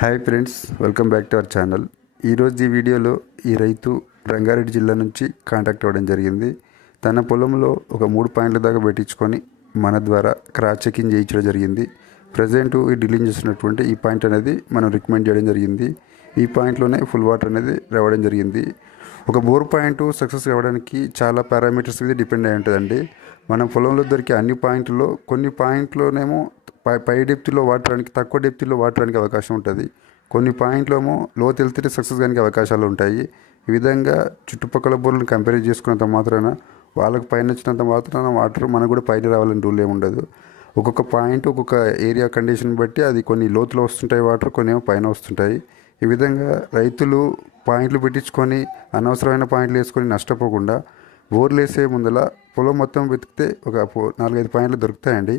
Hi friends welcome back to our channel ఈరోజు ఈ వీడియోలో ఈ రైతు రంగారెడ్డి జిల్లా నుంచి కాంటాక్ట్ అవ్వడం జరిగింది. తన పొలంలో ఒక మూడు పాయింట్ల దాకా పెట్టించుకొని మన ద్వారా క్రాస్ చెకింగ్ చేయించడం జరిగింది. ప్రజెంట్ ఈ డీలింగ్ చేస్తున్నటువంటి ఈ పాయింట్ అనేది మనం రికమెండ్ చేయడం జరిగింది. ఈ పాయింట్లోనే ఫుల్ వాటర్ అనేది రావడం జరిగింది. ఒక బోర్ పాయింట్ సక్సెస్ అవ్వడానికి చాలా పారామీటర్స్ మీద డిపెండ్ అయి ఉంటుందండి. మనం పొలంలో దొరికే అన్ని పాయింట్లో కొన్ని పాయింట్లోనేమో పై పై డెప్త్లో వాడటానికి తక్కువ డెప్త్లో వాటరానికి అవకాశం ఉంటుంది. కొన్ని పాయింట్లో ఏమో లోతు వెళ్తే సక్సెస్ కానీ అవకాశాలు ఉంటాయి. ఈ విధంగా చుట్టుపక్కల బోర్లను కంపేర్ చేసుకున్నంత మాత్రాన వాళ్ళకి పైన వచ్చినంత మాత్రాన వాటర్ మనకు కూడా పైన రావాలని రూల్ ఏమి ఉండదు. ఒక్కొక్క పాయింట్ ఒక్కొక్క ఏరియా కండిషన్ బట్టి అది కొన్ని లోతులో వస్తుంటాయి వాటర్ కొన్ని ఏమో పైన వస్తుంటాయి. ఈ విధంగా రైతులు పాయింట్లు పెట్టించుకొని అనవసరమైన పాయింట్లు వేసుకొని నష్టపోకుండా బోర్లు వేసే ముందల పొలం మొత్తం వెతికితే ఒక నాలుగైదు పాయింట్లు దొరుకుతాయండి.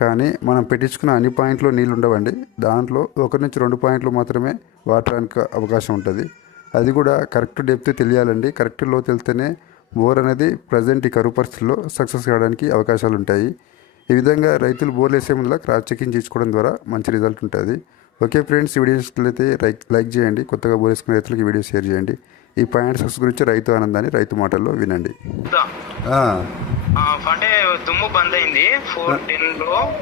కానీ మనం పెట్టించుకున్న అన్ని పాయింట్లో నీళ్ళు ఉండవండి దాంట్లో ఒకరి నుంచి రెండు పాయింట్లు మాత్రమే వాటరానికి అవకాశం ఉంటుంది. అది కూడా కరెక్ట్ డెప్త్ తెలియాలండి. కరెక్ట్లో తెలితేనే బోర్ అనేది ప్రజెంట్ ఈ కరువు పరిస్థితుల్లో సక్సెస్ కావడానికి అవకాశాలు ఉంటాయి. ఈ విధంగా రైతులు బోర్లు వేసే ముందు క్రాస్ చెకింగ్ చేసుకోవడం ద్వారా మంచి రిజల్ట్ ఉంటుంది. ఓకే ఫ్రెండ్స్ ఈ వీడియో అయితే లైక్ లైక్ చేయండి. కొత్తగా బోర్ వేసుకునే రైతులకు ఈ వీడియో షేర్ చేయండి. ఈ పాయింట్ సక్సెస్ గురించి రైతు ఆనందాన్ని రైతు మాటల్లో వినండి. అంటే దుమ్ము బంద్ అయింది. ఫోర్ టెన్లో.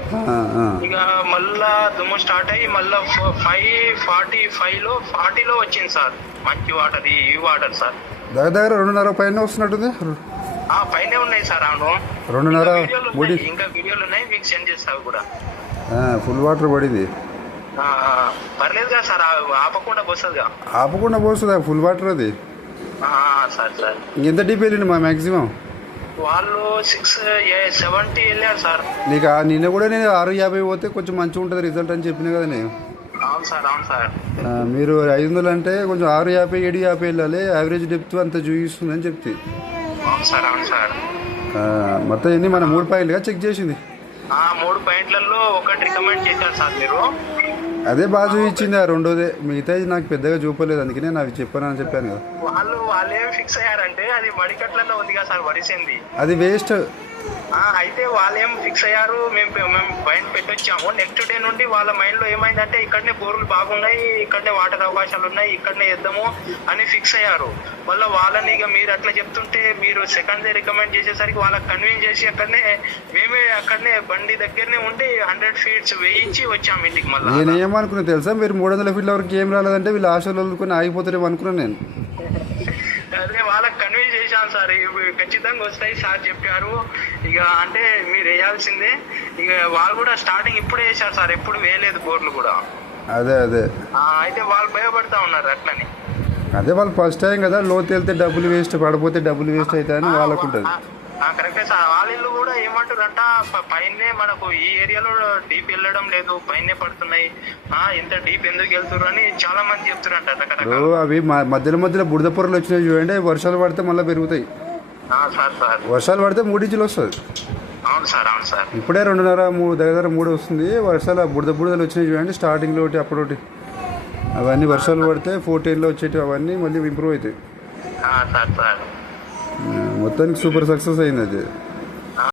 ఇక మళ్ళా దుమ్ము స్టార్ట్ అయ్యి మళ్ళా ఫైవ్ ఫార్టీ ఫైవ్లో ఫార్టీలో వచ్చింది సార్. మంచి వాటర్ ఈ వాటర్ సార్. దగ్గర దగ్గర రెండున్నర పైన వస్తున్నట్టుంది. పైనే ఉన్నాయి సార్ అవును రెండున్నర ఇంకా వీడియోలు ఉన్నాయి, మీకు సెండ్ చేస్తావు కూడా. ఫుల్ వాటర్ పడింది. ఆ, ఆ, పర్లేదు కదా సార్. ఆపకుండా వస్తుందిగా ఆపకుండా పోస్తుందా. ఫుల్ వాటర్ అది. Sir sir. ఎంత డీప్ వెళ్ళింది మా మ్యాక్సిమం వాళ్ళు సిక్స్ సెవెంటీ వెళ్ళారు సార్. నీకు ఆ నిన్న కూడా నేను ఆరు యాభై పోతే కొంచెం మంచిగా ఉంటుంది రిజల్ట్ అని చెప్పిన కదా నేను. అవును సార్ అవును సార్. మీరు ఐదు వందలు అంటే కొంచెం ఆరు యాభై ఏడు యాభై వెళ్ళాలి. యావరేజ్ డెప్త్ అంత చూపిస్తుంది అని చెప్తే. అవును సార్ అవును సార్. మొత్తం ఎన్ని మన మూడు పాయింట్లుగా చెక్ చేసింది. మూడు పాయింట్లలో ఒకటి రికమెండ్ చేశారు సార్ మీరు. అదే బాగా చూపించింది ఆ రెండోదే. మిగతా నాకు పెద్దగా చూపలేదు అందుకనే నాకు చెప్పాను అని చెప్పాను కదా. వాళ్ళు వాళ్ళు ఏం ఫిక్స్ అయ్యారంటే అది మడికట్లలో ఉంది కదా సార్ వరిసింది అది వేస్ట్ అయితే వాళ్ళు ఏం ఫిక్స్ అయ్యారు? మేము మేము బయట పెట్టొచ్చాము. నెక్స్ట్ డే నుండి వాళ్ళ మైండ్లో ఏమైందంటే ఇక్కడనే బోర్లు బాగున్నాయి ఇక్కడనే వాటర్ అవకాశాలు ఉన్నాయి ఇక్కడనే వేద్దాము అని ఫిక్స్ అయ్యారు. మళ్ళీ వాళ్ళని ఇక మీరు అట్లా చెప్తుంటే మీరు సెకండ్ డే రికమెండ్ చేసేసరికి వాళ్ళకి కన్విన్స్ చేసి అక్కడనే మేమే అక్కడనే బండి దగ్గరనే ఉండి హండ్రెడ్ ఫీట్స్ వేయించి వచ్చాము ఇంటికి మళ్ళీ. నేను ఏమనుకున్నా తెలుసా? మీరు మూడు వందల ఫీట్ల వరకు ఏం రాలేదంటే వీళ్ళు ఆశలు వదులుకొని ఆగిపోతారేమో అనుకున్నాను నేను అదే వాళ్ళకి కన్విన్స్ చేశాను సార్ ఇవి ఖచ్చితంగా వస్తాయి సార్ చెప్పారు. ఇక అంటే మీరు వేయాల్సిందే. ఇక వాళ్ళు కూడా స్టార్టింగ్ ఇప్పుడే వేశారు సార్ ఎప్పుడు వేయలేదు బోర్లు కూడా. అదే అదే. అయితే వాళ్ళు భయపడతా ఉన్నారు అట్లని. అదే వాళ్ళు ఫస్ట్ టైం కదా లోతు వెళ్తే డబ్బులు వేస్ట్ పడిపోతే డబ్బులు వేస్ట్ అవుతాయని వాళ్ళకు ఉంటుంది ఆ, కరెక్టే సార్. వాళ్ళిల్లు కూడా ఏమంటారంట పైనే మనకు ఈ ఏరియాలో డీప్ వెళ్ళడం లేదు పైనే పడుతున్నాయి. ఇంత డీప్ ఎందుకు వెళ్తున్నారు అని చాలా మంది ఇప్పుడు అవి మధ్యలో మధ్యలో బురద పొరలు వచ్చినాయి చూడండి వర్షాలు పడితే మళ్ళీ పెరుగుతాయి. వర్షాలు పడితే మూడించులు వస్తుంది. అవును సార్ అవును సార్. ఇప్పుడే రెండున్నర మూడు దగ్గర మూడు వస్తుంది. వర్షాలు బురద బురదలు వచ్చినాయి చూడండి స్టార్టింగ్లో ఒకటి అప్పుడు ఒకటి అవన్నీ వర్షాలు పడితే ఫోర్టీన్లో వచ్చేటి అవన్నీ మళ్ళీ ఇంప్రూవ్ అవుతాయి. Sir sir. ఆ, మొత్తానికి సూపర్ సక్సెస్ అయింది అది